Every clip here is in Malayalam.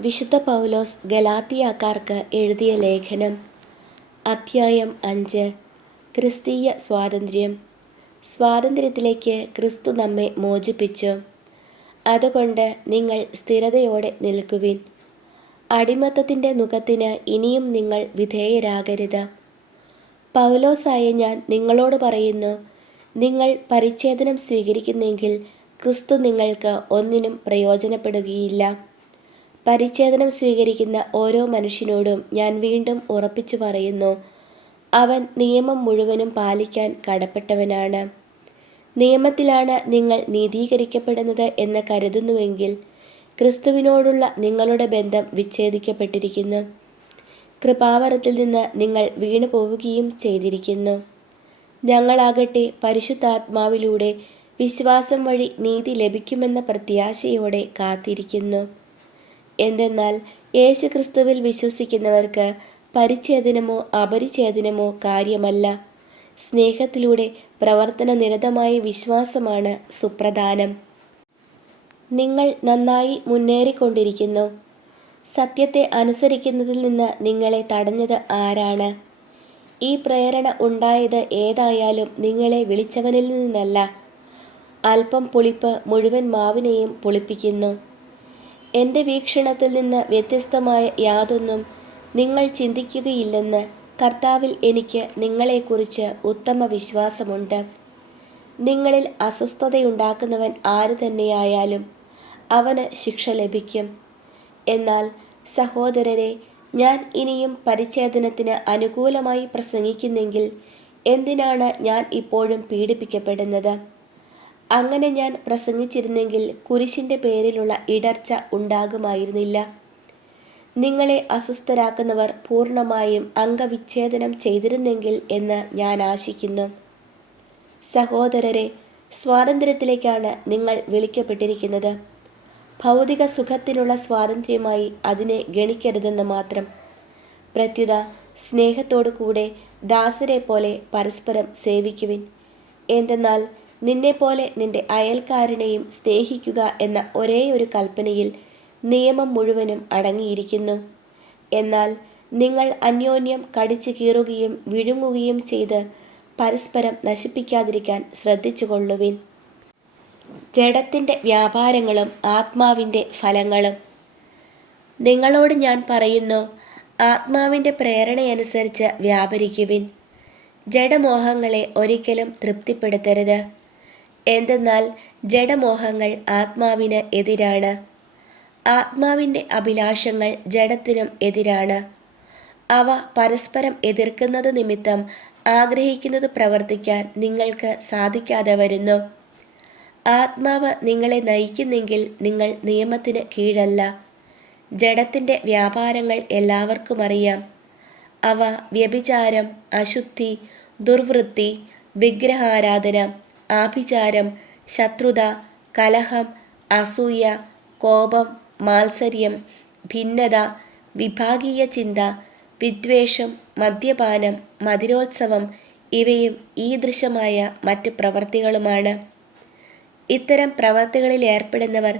വിശുദ്ധ പൗലോസ് ഗലാത്തിയാക്കാർക്ക് എഴുതിയ ലേഖനം. അധ്യായം അഞ്ച്. ക്രിസ്തീയ സ്വാതന്ത്ര്യം. സ്വാതന്ത്ര്യത്തിലേക്ക് ക്രിസ്തു നമ്മെ മോചിപ്പിച്ചു. അതുകൊണ്ട് നിങ്ങൾ സ്ഥിരതയോടെ നിൽക്കുവിൻ. അടിമത്തത്തിന്റെ മുഖത്തിന് ഇനിയും നിങ്ങൾ വിധേയരാകരുത്. പൗലോസായ ഞാൻ നിങ്ങളോട് പറയുന്നു നിങ്ങൾ പരിച്ഛേദനം സ്വീകരിക്കുന്നെങ്കിൽ ക്രിസ്തു നിങ്ങൾക്ക് ഒന്നിനും പ്രയോജനപ്പെടുകയില്ല. പരിച്ഛേദനം സ്വീകരിക്കുന്ന ഓരോ മനുഷ്യനോടും ഞാൻ വീണ്ടും ഉറപ്പിച്ചു പറയുന്നു അവൻ നിയമം മുഴുവനും പാലിക്കാൻ കടപ്പെട്ടവനാണ്. നിയമത്തിലാണ് നിങ്ങൾ നീതീകരിക്കപ്പെടുന്നത് എന്ന് കരുതുന്നുവെങ്കിൽ ക്രിസ്തുവിനോടുള്ള നിങ്ങളുടെ ബന്ധം വിച്ഛേദിക്കപ്പെട്ടിരിക്കുന്നു. കൃപാവരത്തിൽ നിന്ന് നിങ്ങൾ വീണു പോവുകയും ചെയ്തിരിക്കുന്നു. ഞങ്ങളാകട്ടെ പരിശുദ്ധാത്മാവിലൂടെ വിശ്വാസം വഴി നീതി ലഭിക്കുമെന്ന പ്രത്യാശയോടെ കാത്തിരിക്കുന്നു. എന്തെന്നാൽ യേശു ക്രിസ്തുവിൽ വിശ്വസിക്കുന്നവർക്ക് പരിച്ഛേദനമോ അപരിച്ഛേദനമോ കാര്യമല്ല. സ്നേഹത്തിലൂടെ പ്രവർത്തന നിരതമായ വിശ്വാസമാണ് സുപ്രധാനം. നിങ്ങൾ നന്നായി മുന്നേറിക്കൊണ്ടിരിക്കുന്നു. സത്യത്തെ അനുസരിക്കുന്നതിൽ നിന്ന് നിങ്ങളെ തടഞ്ഞത് ആരാണ്? ഈ പ്രേരണ ഉണ്ടായത് ഏതായാലും നിങ്ങളെ വിളിച്ചവനിൽ നിന്നല്ല. അല്പം പുളിപ്പ് മുഴുവൻ മാവിനെയും പുളിപ്പിക്കുന്നു. എന്റെ വീക്ഷണത്തിൽ നിന്ന് വ്യത്യസ്തമായ യാതൊന്നും നിങ്ങൾ ചിന്തിക്കുകയില്ലെന്ന് കർത്താവിൽ എനിക്ക് നിങ്ങളെക്കുറിച്ച് ഉത്തമ വിശ്വാസമുണ്ട്. നിങ്ങളിൽ അസ്വസ്ഥതയുണ്ടാക്കുന്നവൻ ആര് തന്നെയായാലും അവന് ശിക്ഷ ലഭിക്കും. എന്നാൽ സഹോദരരെ ഞാൻ ഇനിയും പരിച്ഛേദനത്തിന് അനുകൂലമായി പ്രസംഗിക്കുന്നെങ്കിൽ എന്തിനാണ് ഞാൻ ഇപ്പോഴും പീഡിപ്പിക്കപ്പെടുന്നത്? അങ്ങനെ ഞാൻ പ്രസംഗിച്ചിരുന്നെങ്കിൽ കുരിശിന്റെ പേരിലുള്ള ഇടർച്ച ഉണ്ടാകുമായിരുന്നില്ല. നിങ്ങളെ അസ്വസ്ഥരാക്കുന്നവർ പൂർണമായും അംഗവിച്ഛേദനം ചെയ്തിരുന്നെങ്കിൽ എന്ന് ഞാൻ ആശിക്കുന്നു. സഹോദരരെ സ്വാതന്ത്ര്യത്തിലേക്കാണ് നിങ്ങൾ വിളിക്കപ്പെട്ടിരിക്കുന്നത്. ഭൗതിക സുഖത്തിനുള്ള സ്വാതന്ത്ര്യമായി അതിനെ ഗണിക്കരുതെന്ന് മാത്രം. പ്രത്യുത സ്നേഹത്തോടു കൂടെ ദാസരെ പോലെ പരസ്പരം സേവിക്കുവിൻ. എന്തെന്നാൽ നിന്നെപ്പോലെ നിന്റെ അയൽക്കാരനെയും സ്നേഹിക്കുക എന്ന ഒരേയൊരു ഒരു കൽപ്പനയിൽ നിയമം മുഴുവനും അടങ്ങിയിരിക്കുന്നു. എന്നാൽ നിങ്ങൾ അന്യോന്യം കടിച്ചു കീറുകയും വിഴുങ്ങുകയും ചെയ്ത് പരസ്പരം നശിപ്പിക്കാതിരിക്കാൻ ശ്രദ്ധിച്ചുകൊള്ളുവിൻ. ജഡത്തിന്റെ വ്യാപാരങ്ങളും ആത്മാവിന്റെ ഫലങ്ങളും. നിങ്ങളോട് ഞാൻ പറയുന്നു ആത്മാവിന്റെ പ്രേരണയനുസരിച്ച് വ്യാപരിക്കുവിൻ. ജഡമോഹങ്ങളെ ഒരിക്കലും തൃപ്തിപ്പെടുത്തരുത്. എന്തെന്നാൽ ജഡമോഹങ്ങൾ ആത്മാവിന് എതിരാണ്. ആത്മാവിന്റെ അഭിലാഷങ്ങൾ ജഡത്തിനും എതിരാണ്. അവ പരസ്പരം എതിർക്കുന്നത് നിമിത്തം ആഗ്രഹിക്കുന്നത് പ്രവർത്തിക്കാൻ നിങ്ങൾക്ക് സാധിക്കാതെ വരുന്നു. ആത്മാവ് നിങ്ങളെ നയിക്കുന്നെങ്കിൽ നിങ്ങൾ നിയമത്തിന് കീഴല്ല. ജഡത്തിന്റെ വ്യാപാരങ്ങൾ എല്ലാവർക്കും അറിയാം. അവ വ്യഭിചാരം അശുദ്ധി ദുർവൃത്തി വിഗ്രഹാരാധന ആഭിചാരം ശത്രുത കലഹം അസൂയ കോപം മാത്സര്യം ഭിന്നത വിഭാഗീയ ചിന്ത വിദ്വേഷം മദ്യപാനം മതിരോത്സവം ഇവയും ഈ ദൃശ്യമായ മറ്റു പ്രവർത്തികളുമാണ്. ഇത്തരം പ്രവർത്തികളിൽ ഏർപ്പെടുന്നവർ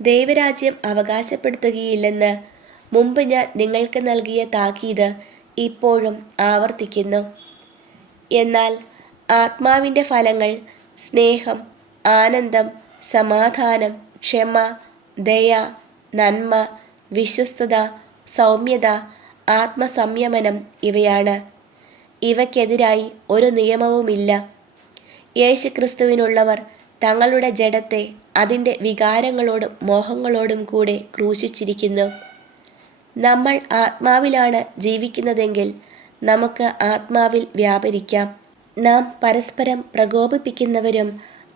ദൈവരാജ്യം അവകാശപ്പെടുത്തുകയില്ലെന്ന് മുമ്പ് ഞാൻ നിങ്ങൾക്ക് നൽകിയ താക്കീത് ഇപ്പോഴും ആവർത്തിക്കുന്നു. എന്നാൽ ആത്മാവിന്റെ ഫലങ്ങൾ സ്നേഹം ആനന്ദം സമാധാനം ക്ഷമ ദയ നന്മ വിശ്വസ്തത സൗമ്യത ആത്മസംയമനം ഇവയാണ്. ഇവയ്ക്കെതിരായി ഒരു നിയമവുമില്ല. യേശുക്രിസ്തുവിനുള്ളവർ തങ്ങളുടെ ജഡത്തെ അതിന്റെ വികാരങ്ങളോടും മോഹങ്ങളോടും കൂടെ ക്രൂശിച്ചിരിക്കുന്നു. നമ്മൾ ആത്മാവിലാണ് ജീവിക്കുന്നതെങ്കിൽ നമുക്ക് ആത്മാവിൽ വ്യാപരിക്കാം. നാം പരസ്പരം പ്രകോപിപ്പിക്കുന്നവരും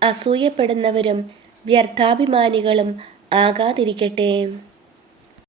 അസൂയപ്പെടുന്നവരും വ്യർത്ഥാഭിമാനികളും ആകാതിരിക്കട്ടെ.